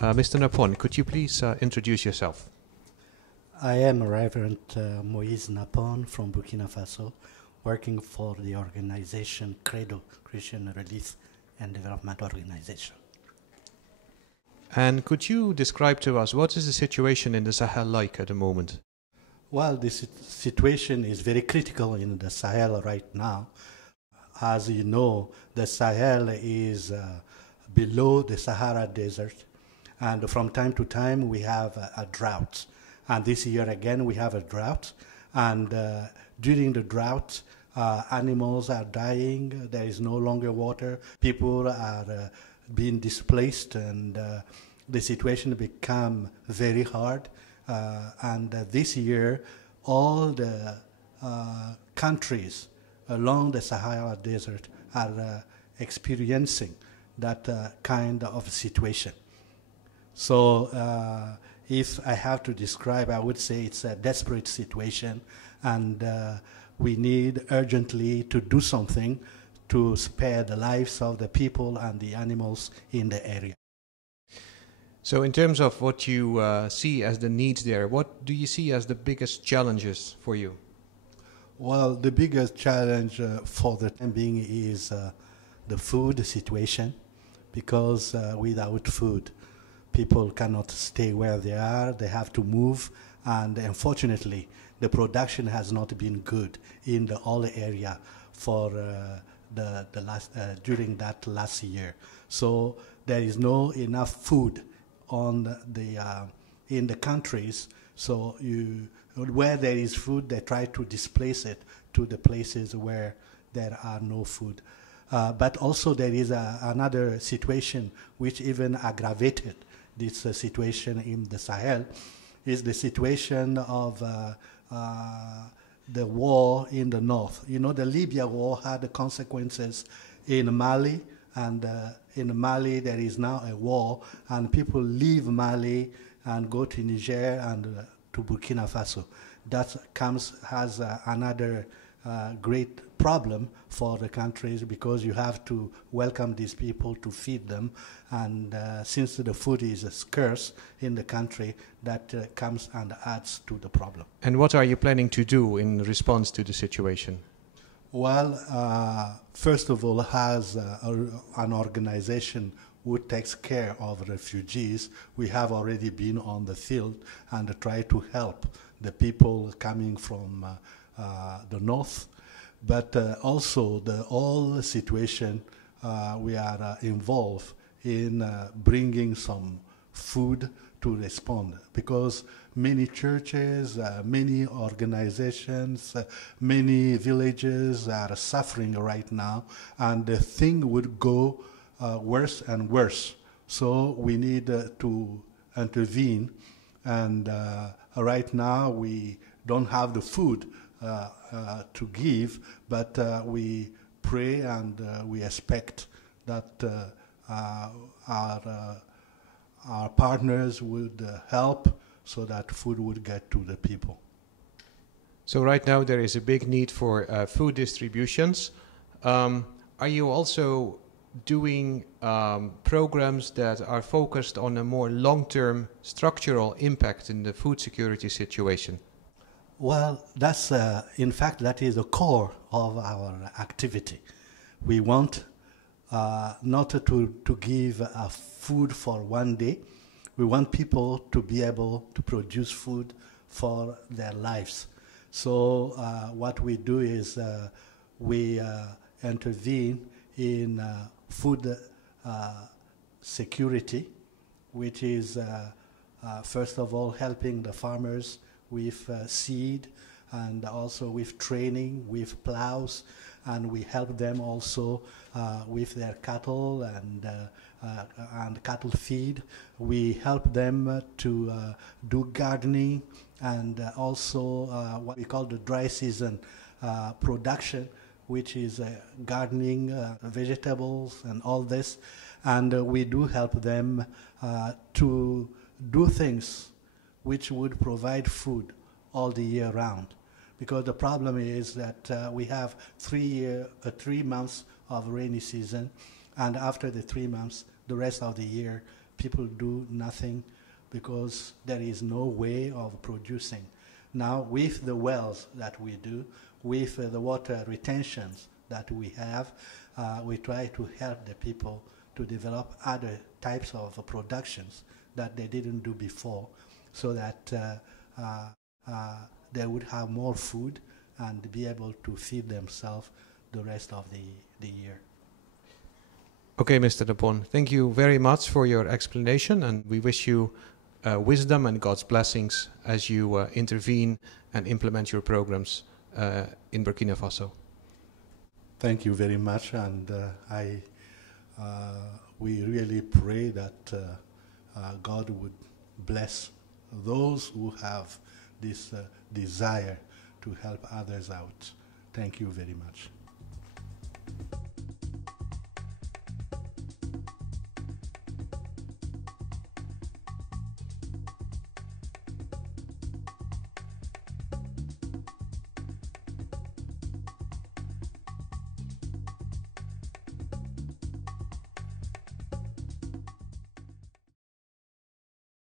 Mr. Napon, could you please introduce yourself? I am Reverend Moise Napon from Burkina Faso, working for the organization CREDO, Christian Relief and Development Organization. And could you describe to us what is the situation in the Sahel like at the moment? Well, this situation is very critical in the Sahel right now. As you know, the Sahel is below the Sahara Desert, and from time to time we have a drought. And this year again we have a drought, and during the drought animals are dying, there is no longer water, people are being displaced, and the situation become very hard. And this year all the countries along the Sahara Desert are experiencing that kind of situation. So if I have to describe, I would say it's a desperate situation, and we need urgently to do something to spare the lives of the people and the animals in the area. So in terms of what you see as the needs there, what do you see as the biggest challenges for you? Well, the biggest challenge for the time being is the food situation, because without food, people cannot stay where they are, they have to move, and unfortunately, the production has not been good in the whole area for during that last year. So there is no enough food on in the countries, so where there is food, they try to displace it to the places where there are no food. But also there is another situation which even aggravated this situation in the Sahel, is the situation of the war in the north. You know, the Libya war had consequences in Mali, and in Mali there is now a war, and people leave Mali and go to Niger and to Burkina Faso. That has another great problem for the countries, because you have to welcome these people to feed them, and since the food is scarce in the country, that comes and adds to the problem. And what are you planning to do in response to the situation? Well, first of all, as an organization who takes care of refugees, we have already been on the field and tried to help the people coming from the north. But also the whole situation, we are involved in bringing some food to respond, because many churches, many organizations, many villages are suffering right now, and the thing would go worse and worse. So we need to intervene, and right now we don't have the food to give, but we pray and we expect that our partners would help so that food would get to the people. So right now there is a big need for food distributions. Are you also doing programs that are focused on a more long-term structural impact in the food security situation? Well, that's in fact that is the core of our activity. We want not to give food for one day. We want people to be able to produce food for their lives. So what we do is we intervene in food security, which is first of all helping the farmers with seed, and also with training, with plows, and we help them also with their cattle and cattle feed. We help them to do gardening, and also what we call the dry season production, which is gardening, vegetables and all this. And we do help them to do things which would provide food all the year round. Because the problem is that we have 3 months of rainy season, and after the 3 months, the rest of the year, people do nothing because there is no way of producing. Now, with the wells that we do, with the water retentions that we have, we try to help the people to develop other types of productions that they didn't do before, so that they would have more food and be able to feed themselves the rest of the year. Okay, Mr. Napon, thank you very much for your explanation, and we wish you wisdom and God's blessings as you intervene and implement your programs in Burkina Faso. Thank you very much, and we really pray that God would bless those who have this desire to help others out. Thank you very much.